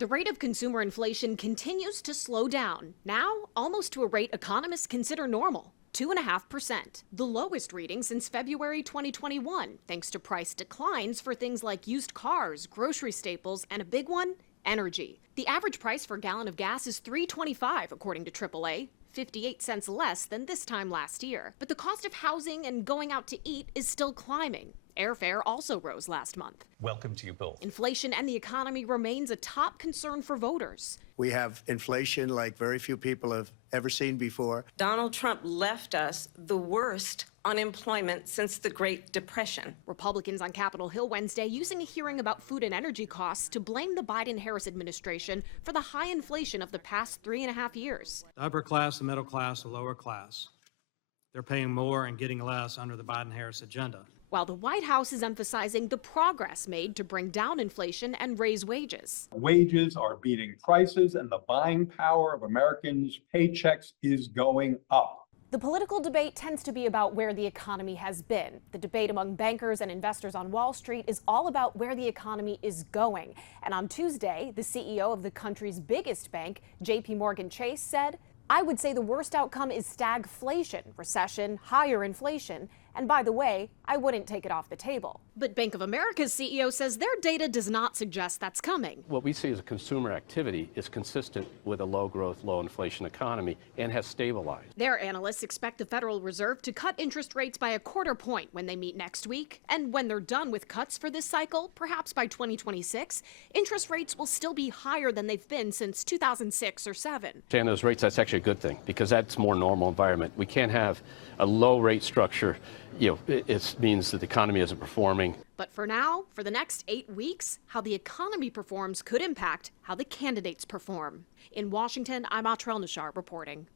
The rate of consumer inflation continues to slow down, now almost to a rate economists consider normal. 2.5%, the lowest reading since February 2021, thanks to price declines for things like used cars, grocery staples, and a big one, energy. The average price for a gallon of gas is $3.25, according to AAA, 58 cents less than this time last year. But the cost of housing and going out to eat is still climbing. Airfare also rose last month. Welcome to you both. Inflation and the economy remains a top concern for voters. We have inflation like very few people have ever seen before. Donald Trump left us the worst unemployment since the Great Depression. Republicans on Capitol Hill Wednesday using a hearing about food and energy costs to blame the Biden-Harris administration for the high inflation of the past 3.5 years. The upper class, the middle class, the lower class, they're paying more and getting less under the Biden-Harris agenda. While the White House is emphasizing the progress made to bring down inflation and raise wages. Wages are beating prices and the buying power of Americans' paychecks is going up. The political debate tends to be about where the economy has been. The debate among bankers and investors on Wall Street is all about where the economy is going. And on Tuesday, the CEO of the country's biggest bank, JP Morgan Chase, said, "I would say the worst outcome is stagflation, recession, higher inflation. And by the way, I wouldn't take it off the table." But Bank of America's CEO says their data does not suggest that's coming. What we see as a consumer activity is consistent with a low-growth, low-inflation economy and has stabilized. Their analysts expect the Federal Reserve to cut interest rates by 1/4 point when they meet next week. And when they're done with cuts for this cycle, perhaps by 2026, interest rates will still be higher than they've been since 2006 or 2007. And those rates, that's actually a good thing because that's a more normal environment. We can't have a low rate structure. It means that the economy isn't performing. But for now, for the next 8 weeks, how the economy performs could impact how the candidates perform. In Washington, I'm Atrell Nashar reporting.